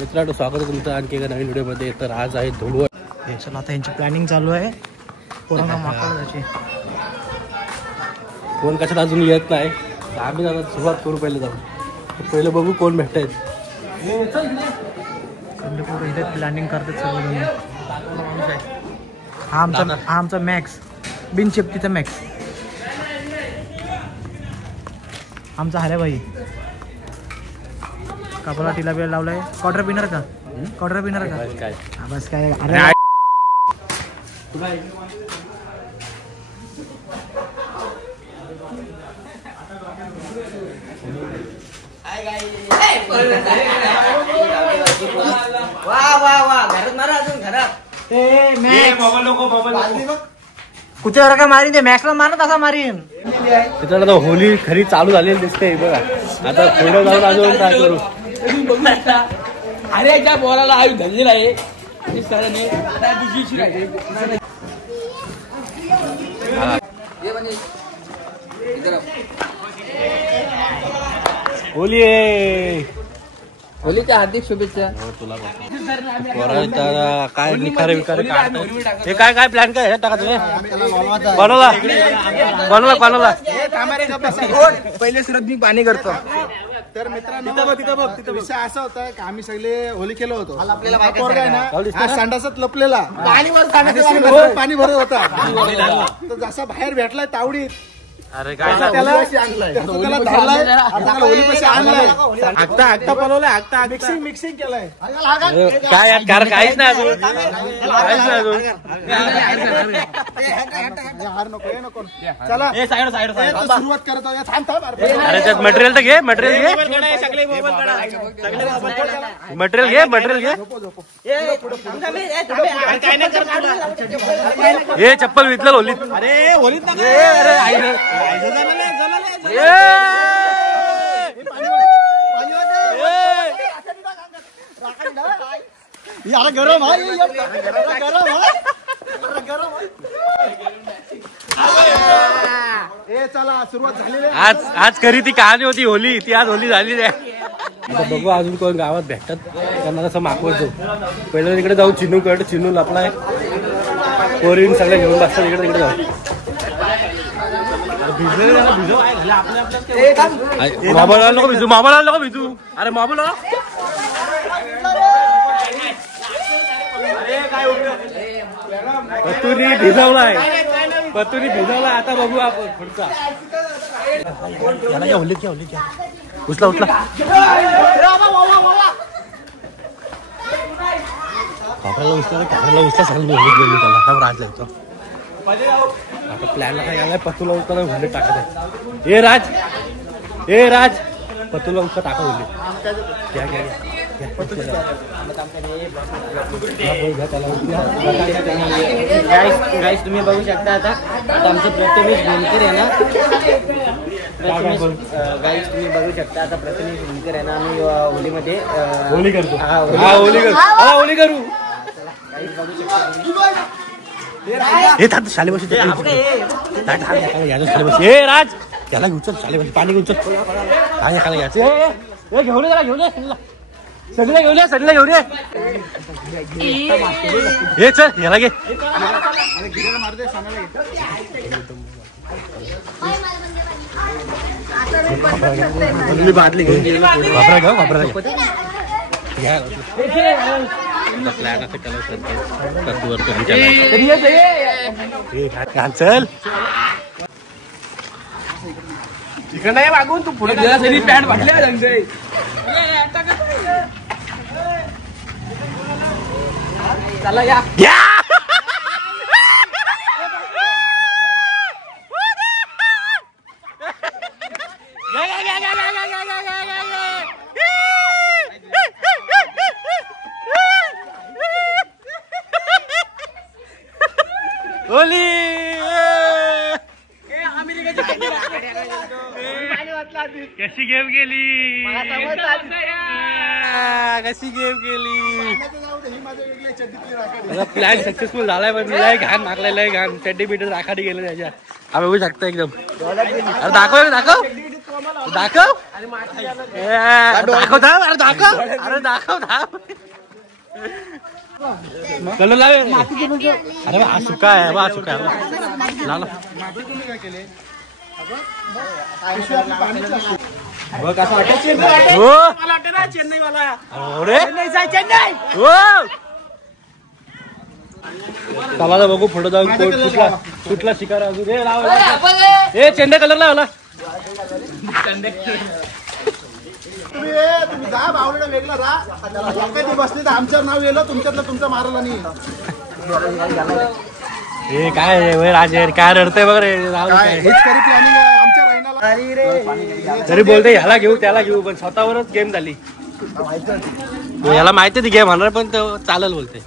मित्रांनो, स्वागत आहे तुमचं आणखी एका नवीन व्हिडिओमध्ये. तर आज आहे धुळवड. चला आता यांची प्लॅनिंग चालू आहे. कोरोना माकाची कोण कशाला अजून येत नाही. आम्ही आता सुरुवात करू. पहिले बघू कोण भेटतायत. इथे प्लॅनिंग करतात सर्वजण. हा आमचा मॅक्स बिन शेफ्टीचा मॅक्स. आमचा हरे भाई कापला तिला वेळ लावलाय. क्वार्टर पिनर का बस काय. अरे कुठे का मारीन ते मॅक्सला मारत असा मारीन. मित्रांनो, होली खरी चालू झालेली दिसते बघा. आता थोडं जाऊन अजून काय करू. अरे त्या बोलाला आयु धरलेला आहे. होली होलीच्या हार्दिक शुभेच्छा. तुला काय निखारे विकारे हे काय प्लॅन काय टाका तुम्ही बनवला पहिले सुरत मी पाणी करतो. तर मित्रांनो, तिथं विषय असा होता की आम्ही सगळे होली केलो होतो. हा संडासात लपलेला पाणी भरत होता. तर जसा बाहेर भेटलाय तावडीत. अरे काय त्याला धरलाय. होलीपाशी आणलाय. आगता बनवलाय. मिक्सिंग केलंय. काय काहीच नाही अजून. नको चला सुरुवात करत अरे त्यात मटेरियल तर घे. मटेरियल घे. हे चप्पल विकलं होलीत. अरे होलीत गरम चला सुरुवात झालेली. आज खरी ती कहाणी होती होली. ती आज होली झाली आहे. बघू अजून कोण गावात भेटतात त्यांना तसं मागवतो. पहिलं तिकडे जाऊ चिनू लपलाय. पोरीन सगळे घेऊन बसतात इकडे तिकडे जाऊ. मोबाईल नको भिजू. अरे मोबाईल पत्तुनी भिजवलाय. आता बघू आपण पुढचा. होलीत घ्या. उचला कॅमेराला उचला सांगून त्याला राज लागतो. आता प्लॅनला काय आलाय. पत्तूला उचला होली टाकत आहे. ए राज पत्तूला उचला टाका होली. घ्या गाईस तुम्ही बघू शकता. आता आमचं प्रथमेश भोनकर आहे ना. गाईस तुम्ही बघू शकता. आता प्रथमेश भोनकर आहे ना. आम्ही होलीमध्ये होली करतो. होली करू. हे शाले बस. हे राज त्याला घेऊ. शाले पाणी घेऊ. काय घ्यायचं. घेऊन सगळे घेऊन ये. हे चल याला घे. बादली घेऊन वापरा चल तिकडे नाही मागून तू पुढे पॅन्ट फाटल्या. चला या. होली कशी गेम गेली. ही माझी वेगळी चड्डीतली राखाडी. प्लॅन सक्सेसफुल झालाय पण लय घाण मागलाय लय घाण चड्डी बिड्डी राखाडी गेलं त्याच्या आम्ही बघू शकतो एकदम. अरे दाखव दाखव दाखव दाखव अरे दाखव अरे दाखव दाखव कलर लावे. अरे हा सुका आहे बा सुका आहे लाल. माती तुम्ही काय केले पिशवी आपली पाण्याची असते. बघ कसं वाटतं चेन्नई वाला अरे चेन्नई हो चला बघू पुढे जाऊन कुठला कुठला शिकार अजून हे चेंडे कलर लावला. तुम्ही जा बावडा वेगळा राहा. कधी बसले तर आमच्यावर नाव येलं तुमच्यातलं तुमचं मारलं नाही. हे काय राजे काय रडतंय बघ रे हेच खरी प्लॅनिंग आहे आमच्या रायनाला. तरी बोलते ह्याला घेऊ त्याला घेऊ पण स्वतःवरच गेम झाली. याला माहिती ती गेम होणार पण तो चालेल बोलते.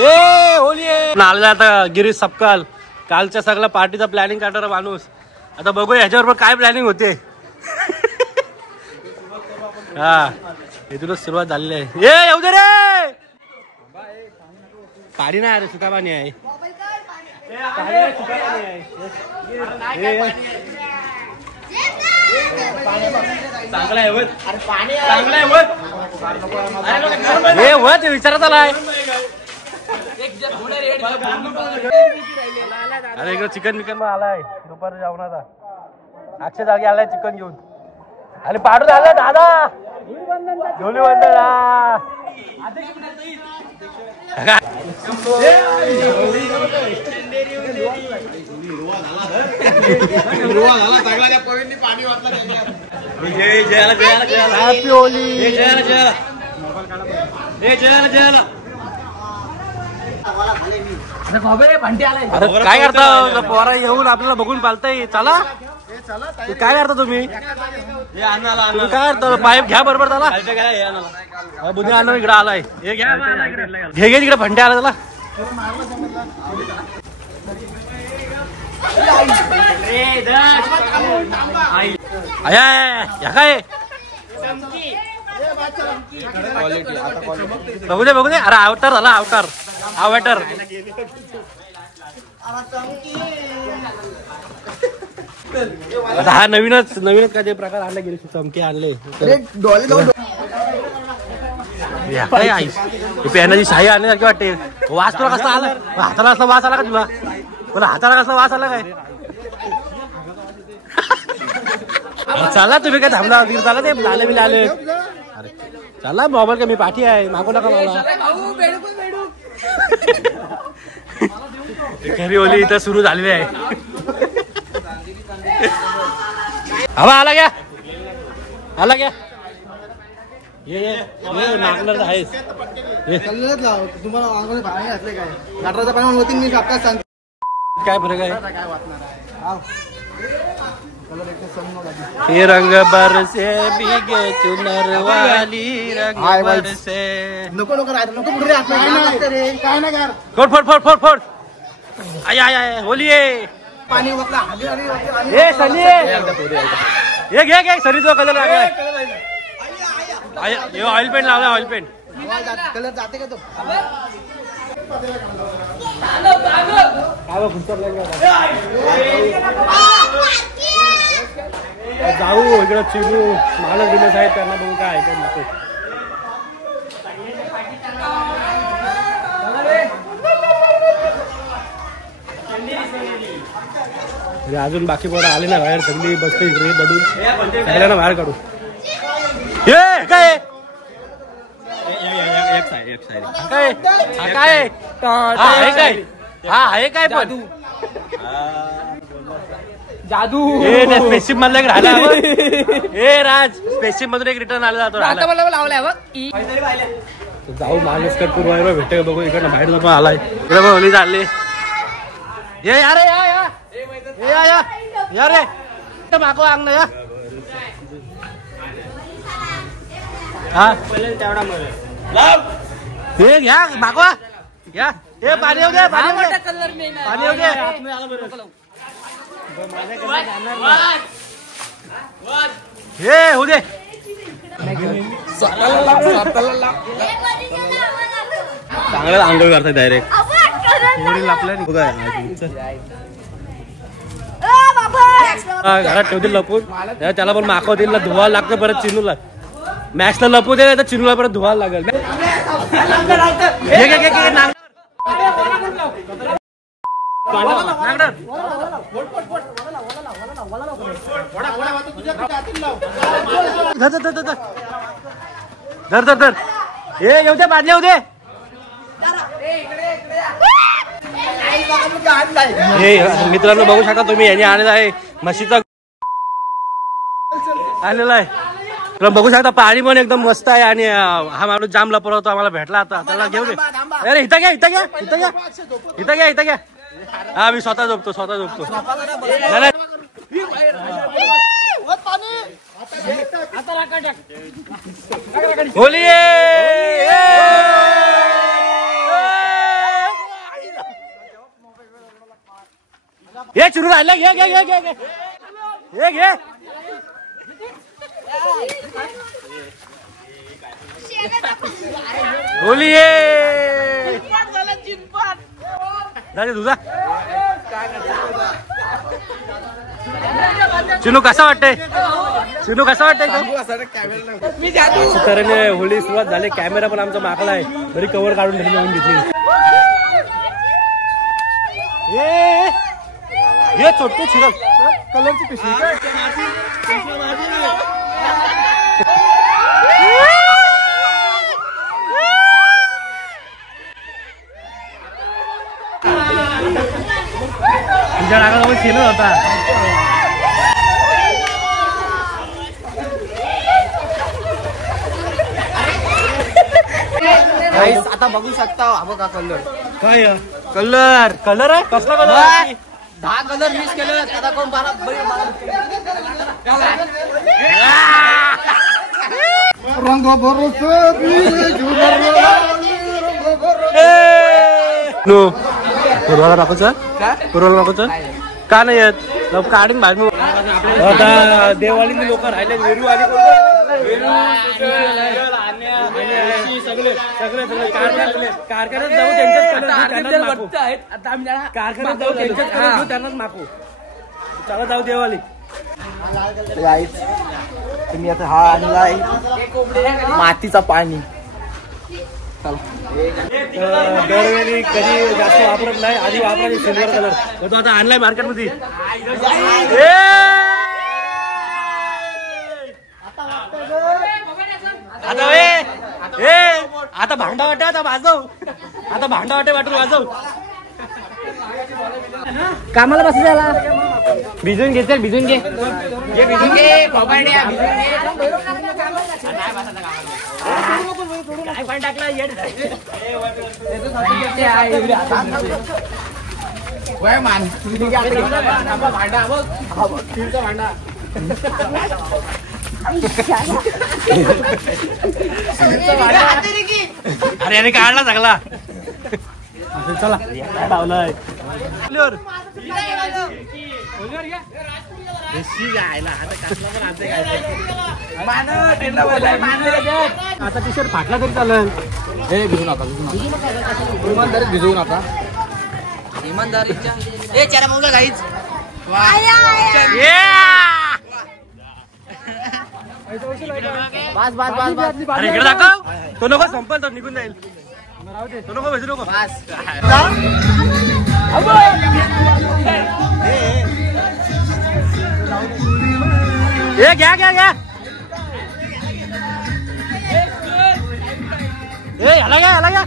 ए होली नाला आता गिरीश सपकाल कालच्या सगळ्या पार्टीचा प्लॅनिंग काढणारा माणूस. आता बघूया ह्याच्यावर काय प्लॅनिंग होते. हा इथूनच सुरुवात झालेली आहे. ए येऊ दे रे पाणी नाही अरे सुका पाणी आहे. चांगला आहे चांगला आहे वत विचारत आलाय. अरे इकडे चिकन बिकन आलाय दुपारी जेवणाचा. अक्षय जागी आलाय चिकन घेऊन. अरे पाडू झालं दादा धोनी बंदर हॅपी होली. अरे काय करता पोरा येऊन आपल्याला बघून पालताय. चला काय करता तुम्ही काय करता पाईप घ्या बरोबर त्याला बुद्धी आणून इकडे आलाय. हे घ्या घे घे तिकडे भंटे आला त्याला. या काय बघू दे बघू दे. अरे अवतार झाला अवतार अवतार. हा नवीनच काय ते प्रकार आणले गेले चमके आणले. पेनाची शाही आणण्यासारखी वाटते. वास तुला कसा आला हाताला असला वास आला का तुला तुला हाताला कसला वास आला काय. चला तुम्ही काय थांबला चला ते आले बिले आले. अरे चला मोबाईल का मी पाठी आहे मागू नका मला. खरी होली इथं सुरू झालेली आहे. हवा आला क्या आला क्या ये मागणार आहेस. तुम्हाला अंगाने पाणी घातले काय गटराचं पाणी होती मी आपल्याला सांगतो काय फरक आहे. ये रंग बरसे भीगे चुनर वाली रंग बरसे. नको नको नको पुढे रे काय नाही कर. फोड फोड फोड फोड फोड. आय आय आय होली आहे. पाणी वकला ए सनी ये घे घे सनी तो कलर लागलाय. ऑइल पेंट लावलाय ऑइल पेंट. कलर जाते का तो जाऊ इकडं चिरू मालक दिवस आहेत त्यांना बघू काय आहे नको. अजून बाकी पोरं आले ना बाहेर सगळी बसते इकडे दडून सगळ्यांना बाहेर काढू. हे काय काय काय काय हा आहे काय पण जादू स्पेसिप मधला एक राहिला. हे राज स्पेसिप मधून एक रिटर्न आला जातो. जाऊ महालक्ष्मी पूर्व भेटे बघू इकडनं बाहेर जाऊन आलाय. इकडे होली चालली. ये यारे या या या या रे मागो अंग ना या. हा हे घ्या मागवा घ्या. हे पाणी येऊ दे पाणी येऊ दे पाणी येऊ दे. हे होऊ दे चांगलं आंघोळ करतात डायरेक्ट घरात ठेवतील लपून त्याला पण माखव देईल धुवायला लागतं परत चिनूला मॅक्सला लपू दे तर चिनूला परत धुवायला लागेल धर धर धर हे येऊ दे बादले येऊ दे मित्रांनो बघू शकता तुम्ही यांनी आणलेला आहे म्हशीचा आणलेला आहे तर बघू शकता पाणी पण एकदम मस्त आहे आणि हा माणूस जाम लपवतो आम्हाला भेटला आता त्याला घेऊ दे अरे इथं घ्या इथं घ्या इथं घ्या इथं घ्या इथं घ्या हा मी स्वतः झोपतो होली ये चिरू राहिला घे घे घे घे घे घे होली झाले तुझा चिनू कसा वाटतंय चिनू कसा वाटतंय तऱ्हेने होळी सुरुवात झाली कॅमेरा पण आमचा मागला आहे तरी कव्हर काढून घेऊन घेतली हे छोटे चिरक कलरची पिशवी तुझ्या नागाजवळ शिरत होता आता बघू शकता हा बघा कलर काय कलर कलर आहे कसला कलर 10 कलर मिस केले आता कोण 12 रंग भरोसे पूर्वाला दाखवचं पूर्वाला दाखवचं का नाही येत काढून बाजू आता देवाळीने लोक राहिले वेरू आणि सगळे सगळे सगळे कारखान्यात जाऊ त्यांच्याच कारखान्यात जाऊ त्यांच्याच त्यांनाच मागू चला जाऊ देवाली तुम्ही आता हा आणलाय मातीचा पाणी दरवेळी कधी जास्त वापरत नाही आधी वापरायचे सिल्वर कलर तो आता आणलाय मार्केटमध्ये आता भांडा वाटे आता वाजव आता भांडा वाटे वाटून वाजव कामाला बस झाला भिजून घे चल भिजून घे भिजून घे बाबाड्या काय पाणी टाकला भांडा बघ स्टीलचा भांडा अरे याने काढला सगळा चला लावलाय आता टी शर्ट फाटला तरी चालेल हे भिजू नका इमानदारीत भिजवू नका इमानदारीच्या ए चारा मुलगा काहीच बस बस बस बस अरे इकडे दाखव तो नको संपल तो निघून जाईल तो नको भेटू नको घ्या घ्या घ्या याला घ्या याला घ्या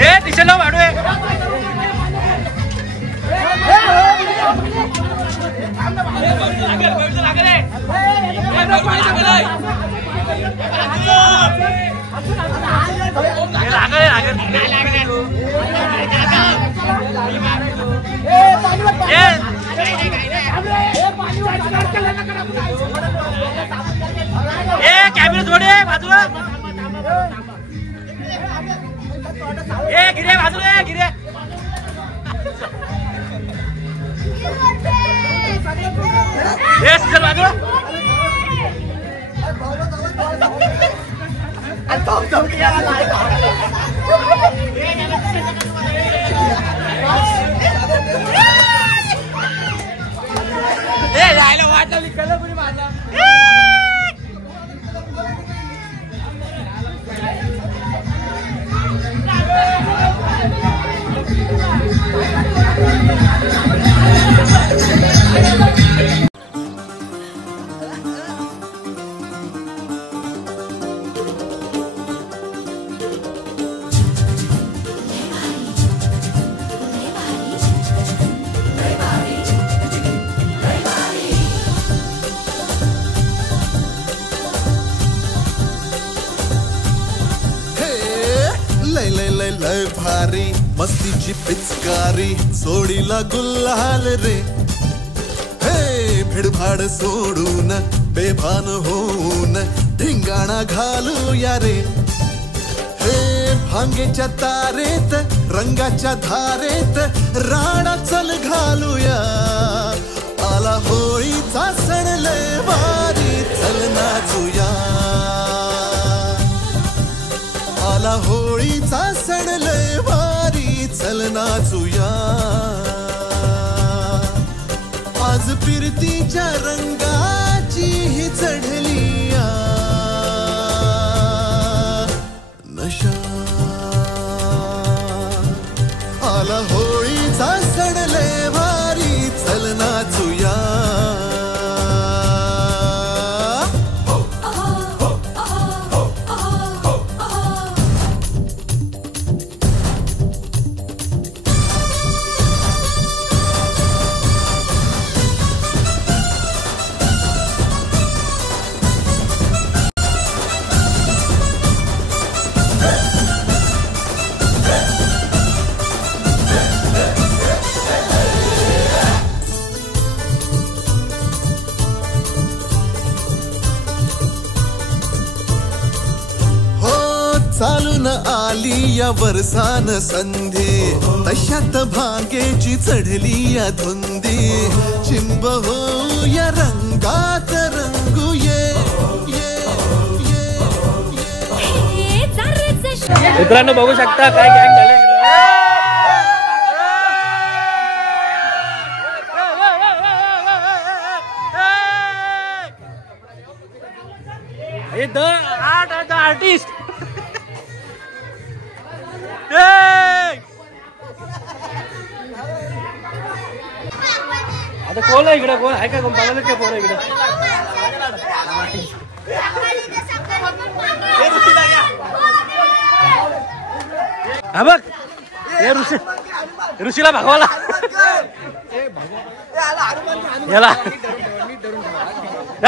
ए दिशेला वाढू कॅमेरा जोडे बाजूला गिरे बाजूला गिरे बाजूला राहायला वाटलं निघालं कोणी माझा लय भारी मस्तीची पिचकारी सोडीला गुल्हाल रे हे भिडभाड सोडून बेभान होऊन धिंगाणा घालूया रे हे भांगेच्या तारेत रंगाच्या धारेत राणा चल घालूया आला होळीचा सण लय भारी चल नाचूया आला होळीचा सण लय भारी चल नाचूया आज फिरतीच्या रंगाची ही चढलिया नशा आला होळीचा सण लय भारी चल नाचूया चालून आली या वर्षान संधी तशात भांगेची चढली या धुंदी चिंब हो या रंगात रंगूये मित्रांनो बघू शकता काय गँग झाले द आर्टिस्ट आता कोण आहे इकडे कोण आहे का कोण बघायला काय पोरं इकडे हा बघ हे ऋषीला भागवाला याला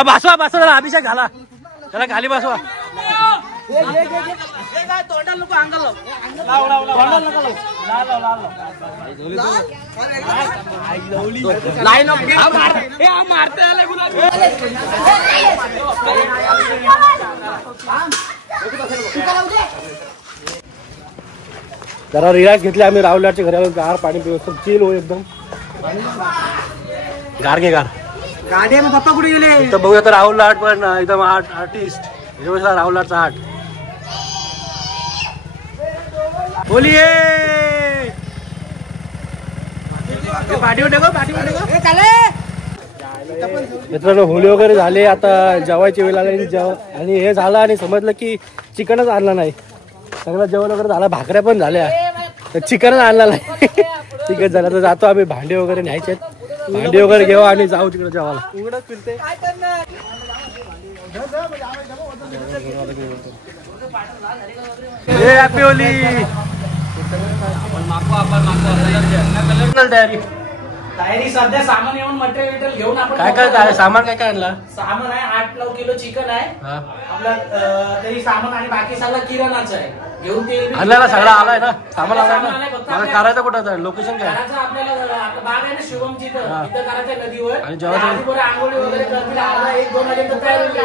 बसवा त्याला अभिषेक झाला त्याला खाली बसवा तोंडाला नको अंगाला जरा रिलॅक्स घेतले आम्ही राहुलच्या घराला गार पाणी पिऊ चिल हो एकदम गार घे गार गाडी आम्ही पप्पा कुठे गेले तर बघूया तर राहुल लाट पण एकदम आर्टिस्ट राहुल लाटचा आर्ट बोलिये मित्रांनो होळी वगैरे झाले आता जेवायची वेळ आली आणि हे झालं आणि समजलं की चिकनच आणलं नाही सगळं जेवण वगैरे झालं भाकऱ्या पण झाल्या तर चिकनच आणलं नाही चिकन झालं तर जातो आम्ही भांडे वगैरे न्यायचे भांडे वगैरे घेऊ आणि जाऊ तिकडे जेवायला उघडच फिरते हॅपी होली तयारी तयारी सध्या सामान येऊन मटेरियल घेऊन आपण काय काय सामान काय काय आणला? सामान आहे 8-9 किलो चिकन आहे आपलं तरी सामान आणि बाकी सगळं किराणाचं आहे. घेऊन ते आणला सगळं आलाय ना, सामान आलाय ना. मला करायचं कुठं, लोकेशन काय? आपल्याला बाग आहे ना शुभमची, इथं करायचं नदीवर. आणि जेव्हा आंघोळी वगैरे करतील 1-2 वाजेपर्यंत तयार होईल.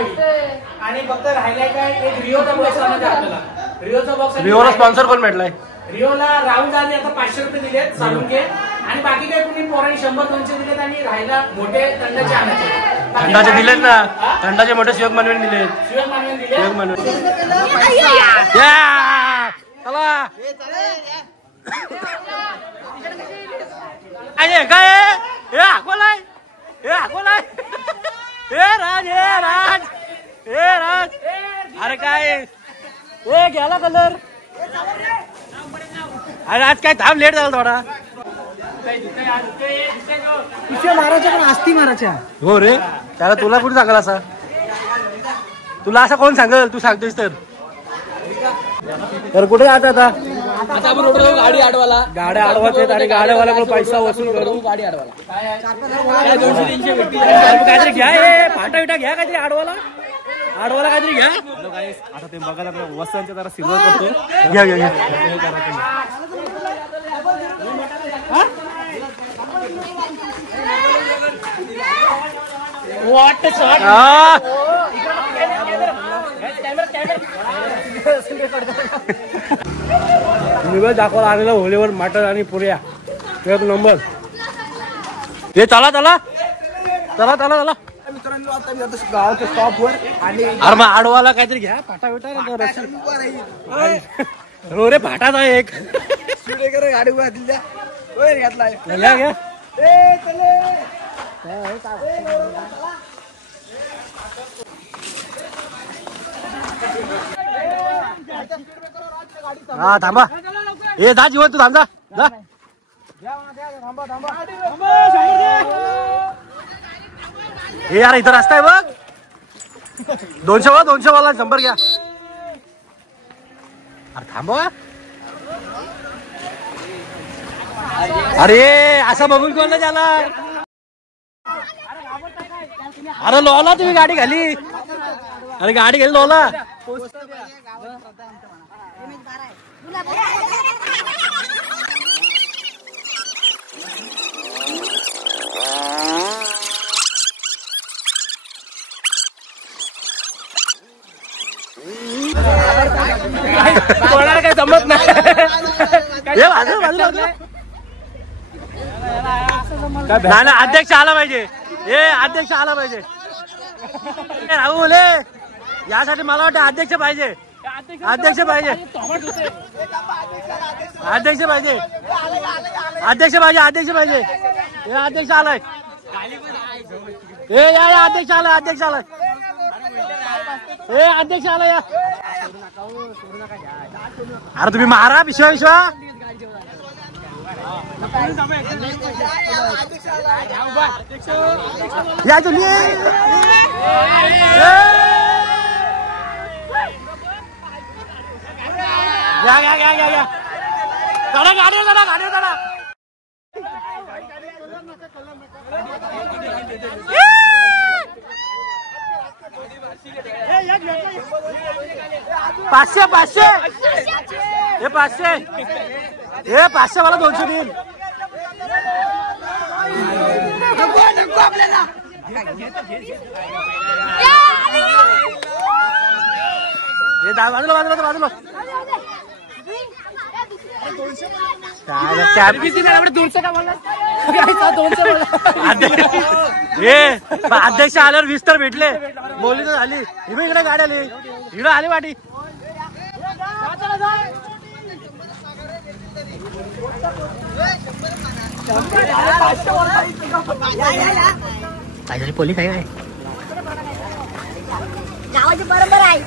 आणि फक्त राहिलाय काय एक रिओचा बॉक्स आणायचा आपल्याला. रिओचा बॉक्स रिओला स्पॉन्सर कोण भेटलाय? रिओला राहुल दादी आता 500 रुपये दिलेत सालुंके. आणि बाकी काही कुणी पोरांनी 100-200 दिलेत. आणि राहायला मोठे थंडाचे आणायचे. थंडाचे दिलेत ना, थंडाचे मोठे शिवक मानवेन दिलेत. शिवक मानवेन दिले. शिवक मानवेन चला काय हे हाकोलाय, हे हाकोलाय, हे राज, हे राज, हे राज. अरे काय हे गेला कलर. अरे आज काय थांब, लेट झाला थोडा. मारायच्या पण आस्ती मारायच्या. हो रे, त्याला तुला कुठे सांगाल असा? तुला असं कोण सांगल? तू सांगतोयस तर कुठे जात आता? आता आपण उठलो गाडी अडवाला. गाड्या अडवायचे आणि गाड्यावाल्याकडे पैसा वसूल करू. गाडी अडवाला 200-300 भेटतील. काहीतरी घ्या, हे फाटा विटा घ्या, काहीतरी आडवाला काहीतरी घ्या. आता ते बघायला वस्तांच्या जरा सिल्वर करतो. घ्या घ्या घ्या. दाखवायला आलेला होलीवर मटण आणि पुऱ्या एक नंबर. हे चला चला चला चला चला मित्रांनो, आता मी आता गावाच्या स्टॉपवर आणि अरे मग आडवाला काहीतरी घ्या, फाटा विटा हो रे, फाटाच आहे एक. गाडी घातलाय घ्या घ्या. हा थांबा, हे जा जीवन, तू थांब जा. हे यार इथं रस्ता आहे बघ. 200 वाला 100 घ्या. अरे थांबवा. अरे असं बघून कोण झाला? अरे लोला तुम्ही गाडी घाली. अरे गाडी घाली लोला. कोणाला काही जमत नाही. नाही, अध्यक्ष आला पाहिजे. हे अध्यक्ष आला पाहिजे. राहुल, यासाठी मला वाटतं अध्यक्ष पाहिजे. अध्यक्ष पाहिजे. अध्यक्ष पाहिजे. अध्यक्ष पाहिजे. अध्यक्ष पाहिजे. हे अध्यक्ष आलाय. हे या अध्यक्ष आलाय. अध्यक्ष आलाय. हे अध्यक्ष आलाय. या अरे तुम्ही मारा विश्वा या तुम्ही. घ्या चढा गाडी चढा. पाचशे हे 500 मला 200 देईल. हे बाजूला अध्यक्ष आल्यावर 20 तर भेटले. बोलली तर झाली. इकडे गाडी आली. इकडे आली वाटी. काय झाली? पोलीस आहे काय? गावाची परंपरा आहे.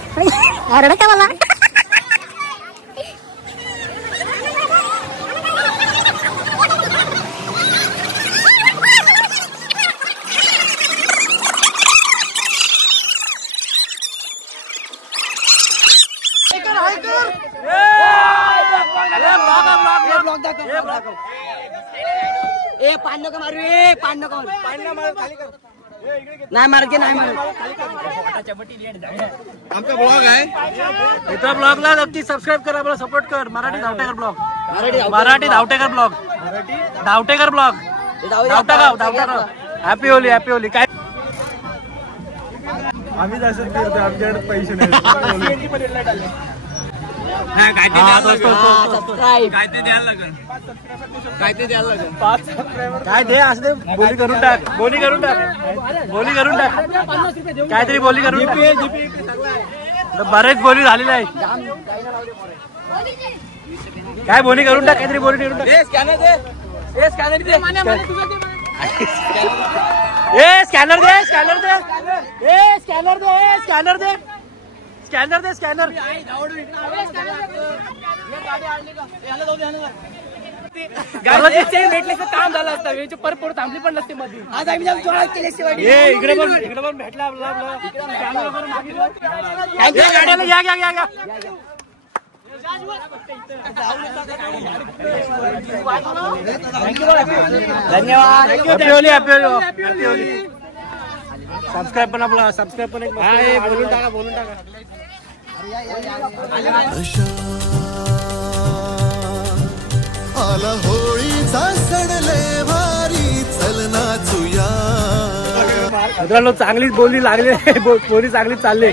अरे का मला पान नको मारू ए पान नको नाही मारके नाही मारू आमचा ब्लॉग आहे इथं ब्लॉगला नक्की सबस्क्राईब कर आपला सपोर्ट कर Marathi Dhavtekar blog Marathi Dhavtekar blog Dhavtekar blog Dhavtagaon happy Holi काय आम्ही असंच करतो आमच्याकडे पैसे नाही काय दे असं दे बोली करून टाक काहीतरी बोली करून टाक बरेच बोली झालेली आहे काय बोली करून टाक काहीतरी बोली करून टाक स्कॅनर भेटले काम झालं असतं याची परत थांबली पण नसते मध्ये आज इकडे पण भेटला आपला धन्यवाद हॅपी होली सबस्क्राईब पण आपला सबस्क्राईब पण एक बोलून टाका आला होळीचा सण लय भारी चल नाचूया मित्रांनो चांगलीच बोली लागली बोली चांगलीच चालली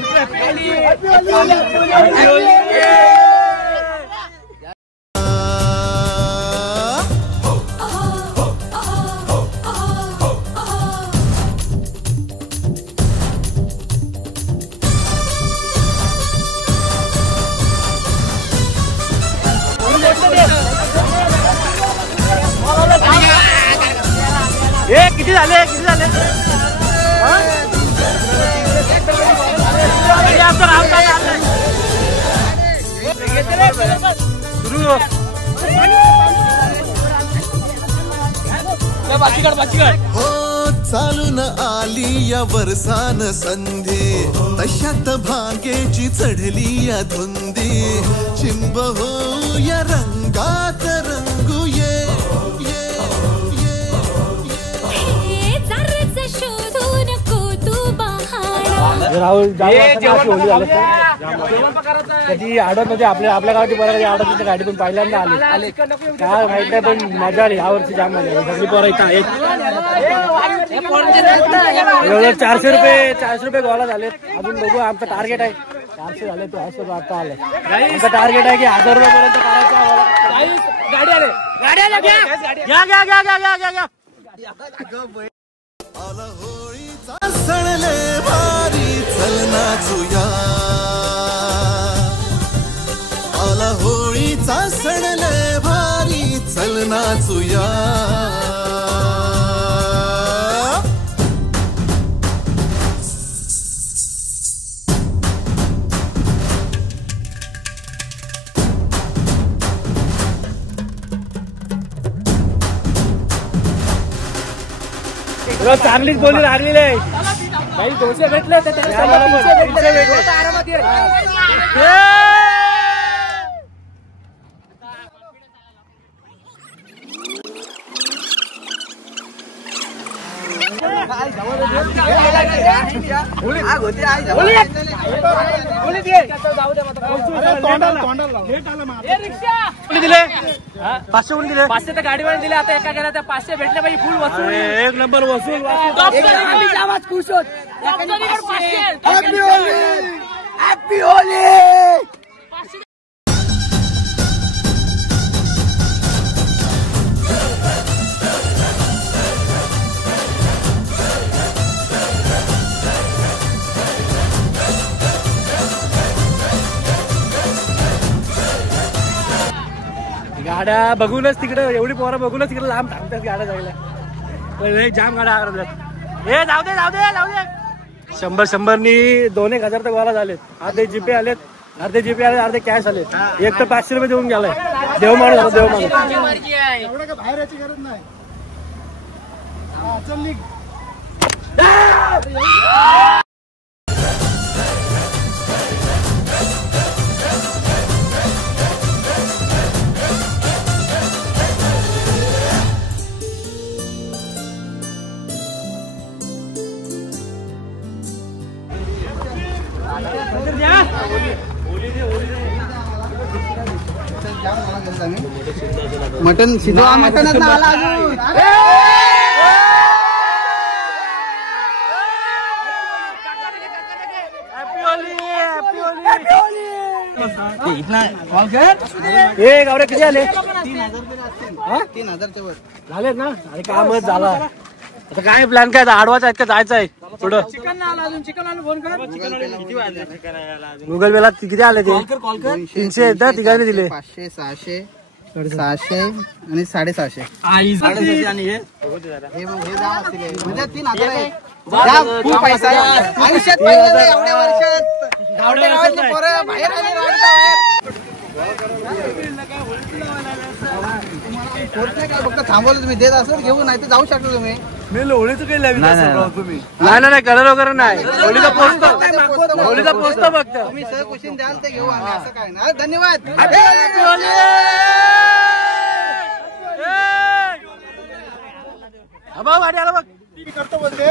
किती झाले हो चालून आली या वर्षान संधी तशात भांगेची चढली या धुंदी चिंब हो या रंगात रंगू ये राहुल कधी आडत नव्हती आपल्या गावाची बरं आडत गाडीतून पहिल्यांदा आले काय माहित नाही पण मजा आली या वर्षी जाम मजा आली सगळी पोरं इथं एवढं 400 रुपये गोळा झाले अजून बघू आमचं टार्गेट आहे 400 झाले तो असं आता आलं आमचं टार्गेट आहे की 1000 रुपयापर्यंत करायचं गाडी आला होळीचा सण लय भारी चल नाचूया आला होळीचा सण लय भारी चल नाचूया चांगलीच बोली लागलेली आहे काही दोषे भेटले आरामात दिले 500 कोणी दिले 500 तर गाडीवर दिले आता एका गेला त्या 500 भेटले पाहिजे फुल वसूल एक नंबर वसूल खुश होत हॅपी होली गाड्या बघूनच तिकडे एवढी पोरं बघूनच तिकडे लांब थांबतात गाड्या जायला जाम गाड्या हे जाऊ दे 100 नी 2-1000 तर गोळा झालेत अर्धे जीपे आलेत अर्धे कॅश आलेत एक तर 500 रुपये देऊन गेलाय देव माणूस एवढं का बाहेर यायची गरज नाही चल निघ मटन शिजवा मटनच ना आला अजून ए गावरे किती आले 3,000 वर झालेत ना अरे कामच झाला आता काय प्लॅन काय आडवाच आहेत का जायचं आहे पुढं गुगल पेला किती आले ते 300 आहेत ना तिघांनी दिले 500 600 600 आणि 650 आणि हे म्हणजे 3,000 आहे खूप पैसा आहे आयुष्यात पहिल्यांदा एवढ्या वर्षात गावडे गावातले पोरं बाहेर आले काय फक्त थांबवलं तुम्ही देत असेल घेऊन नाही तर जाऊ शकता तुम्ही नाही कलर वगैरे नाही होळीचा पोचतो फक्त तुम्ही सहकुशीन द्याल ते घेऊ आम्ही असं काय ना धन्यवाद गाडी आला बघ करतो बोलते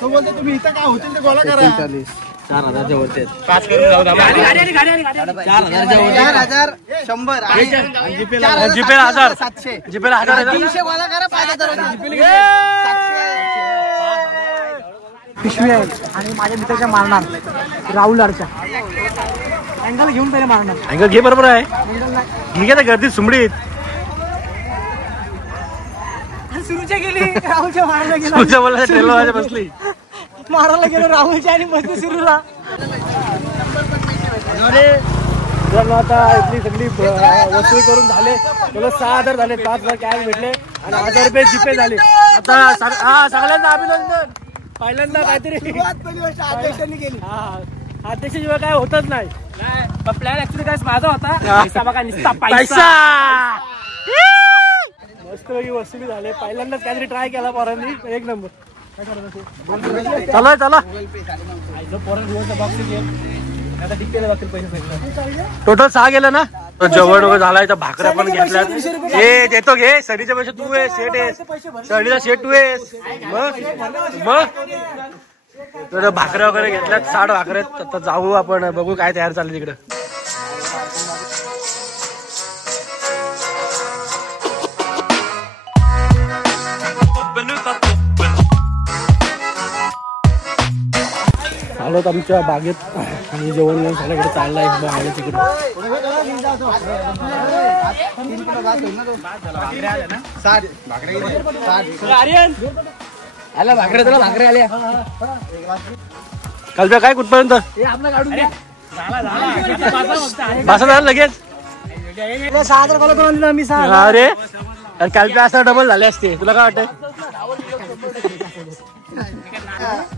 तो बोलते तुम्ही इथं काय होतील ते गोळा करा 4,000 वरती 4,000 100 जीपे 1000 700 जीपे 1000 300 गोळा करा 5,000 पिशवी आहे आणि माझ्या मित्राच्या मारणार राहुल अडच्या अँगल घेऊन पहिले मारणार अँगल घे बरोबर आहे घे का गर्दीत सुमडीत सुरूच्या गेली राहुलच्या मारायला गेला तुझ्या बोला ट्रेलर बसली मारायला गेलो राहुलच्या आणि मस्त सुरूला आता इथली सगळी वसूल करून झाले तुला 6,000 झाले 5,000 कॅश भेटले आणि 1,000 रुपये जीपे झाले आता सगळ्यांना अभिनंदन पहिल्यांदा काहीतरी अध्यक्षांनी केली अध्यक्षाशिवाय काय होतच नाही प्लॅन ऍक्च्युली काय माझा होता पैसा बघा नुसता पैसा मस्त वसुली झाले पहिल्यांदाच काहीतरी ट्राय केला पोरांनी एक नंबर चला चला टोटल 6 गेलं ना जेवण वगैरे झालाय तर भाकऱ्या पण घेतल्यात हे देतो घे सरीच्या पैसे तू आहे शेट आहे सरीचा शेट तू आहेस मग भाकऱ्या वगैरे घेतल्यात 60 भाकऱ्या आता जाऊ आपण बघू काय तयार चाललं तिकडं आलोत आमच्या बागेत आणि जेवण घेऊन सगळ्याकडे चाललाय आहे तिकडे आला भाकऱ्या तुला भाकऱ्या आल्या कालच्या काय कुठपर्यंत बसा झालं लगेच 6,000 कॉल करून दिला मी 6,000 अरे कालच्या असं डबल झाले असते तुला काय वाटतंय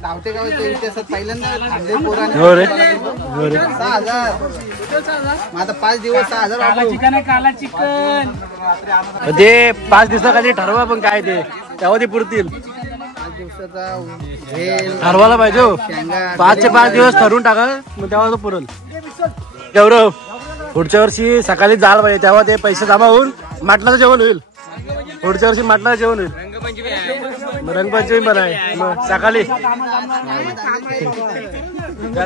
गावठे गावाच्या इतिहासात पहिल्यांदा खाल्ले पोराने हो रे हो रे 6,000 मग आता 5 दिवस 6,000 वापरू. चिकन काला चिकन ते 5 दिवसाखाली ठरवा पण काय ते तेव्हा ते पुरतील 5 दिवसाचा भेल ठरवायला पाहिजे 5 चे 5 दिवस ठरवून टाका मग तेव्हा तो पुरल गौरव पुढच्या वर्षी सकाळी जायला पाहिजे तेव्हा ते पैसे जमा होऊन मटणाचं जेवण होईल पुढच्या वर्षी मटणाचं जेवण होईल रंगपंचमी पण आहे मग सकाळी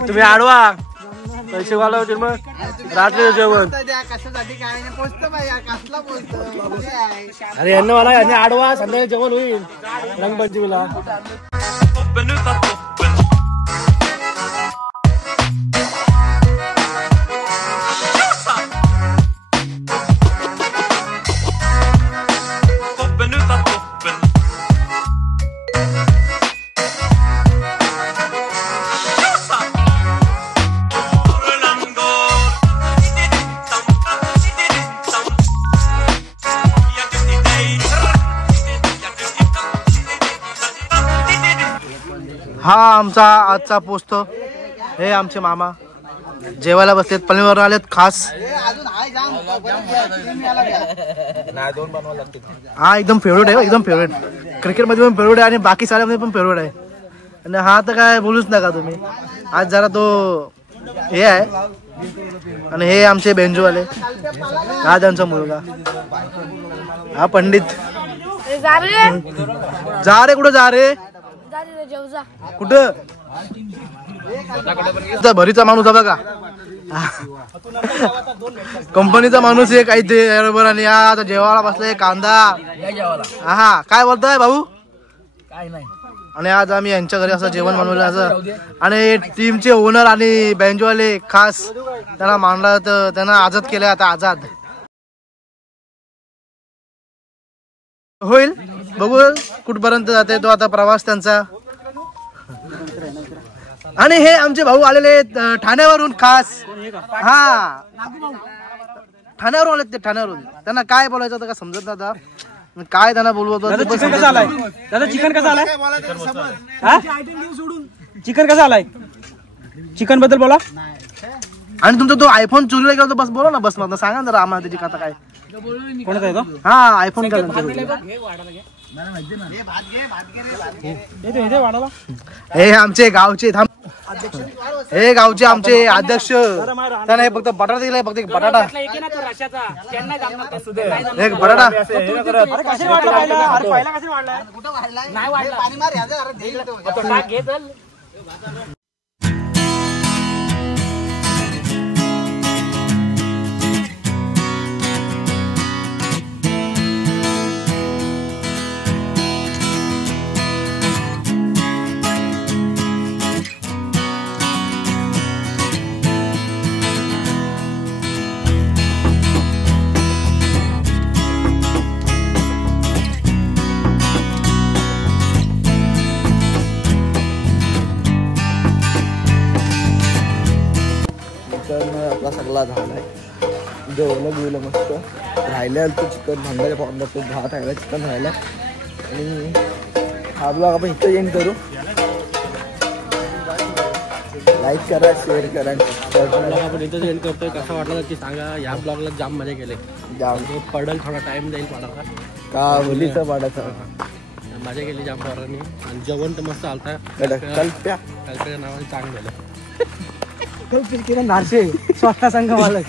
तुम्ही आडवा पैसे वाला होतील मग रात्रीचं जेवण कशासाठी काय नाही पोचतं पाहिजे कसला पोचतं अरे यांना मला यांनी आडवा संध्याकाळी जेवण होईल रंगपंचमीला हा आमचा आजचा पोस्ट हे आमचे मामा जेवायला बसलेत पनवेलवर आलेत खास हा एकदम फेवरेट आहे एकदम फेवरेट क्रिकेटमध्ये पण फेवरेट आहे आणि बाकी साऱ्यामध्ये पण फेवरेट आहे आणि हा तर काय बोलूच नका तुम्ही आज जरा तो हे आहे आणि हे आमचे बेंजूवाले हा त्यांचा मुलगा हा पंडित जा रे कुठं जा रे कुठं भरीचा माणूस आहे बघा, कंपनीचा माणूस आहे काही ते बरोबर. आणि आता जेवायला बसलाय कांदा. हा काय बोलतोय भाऊ? काय नाही. आणि आज आम्ही यांच्या घरी असं जेवण बनवलं असं. आणि टीमचे ओनर आणि बँजवाले खास त्यांना मानला, तर त्यांना आजाद केलं. आता आजाद होईल, बघू कुठपर्यंत जाते तो आता प्रवास त्यांचा. आणि हे आमचे भाऊ आलेले ठाण्यावरून खास. हा ठाण्यावरून आले ते, ठाण्यावरून. त्यांना काय बोलायचं होतं का समजत नव्हता, काय त्यांना बोलवत होतं. चिकन कसं आलाय दादा? चिकन कसं आलाय? चिकन कसं आलाय? चिकन बद्दल बोला. आणि तुमचा तो आयफोन चोरीला गेला, बस बोला ना, बस मधनं सांगा जरा आम्हाला त्याची कथा काय. कोणाचा आहे तो? हा आयफोन का हे आमचे गावचे हे गावचे आमचे अध्यक्ष. त्याने फक्त बटाटा दिलाय, फक्त बटाटा, एक बटाटा. आपला सगळा झालाय, जेवलं बिवलं मस्त. राहिलं तो चिकन भांड्याच्या पावडर, तो भात राहिला, चिकन राहिला. आणि हा ब्लॉग आपण इथं एंड करू. लाईक करा, शेअर करा, आपण इथं एंड करतोय. कसं वाटलं की सांगा. या ब्लॉगला जाम मजा केले. जाम पडल, थोडा टाइम जाईल पडायला का होलीचा पाडाचा. मजा केली जाम पोरांनी. आणि जेवण तर मस्त आलता. कल्प्या नावाने चांगलं झालं. नारशे स्वतः संघ मालक.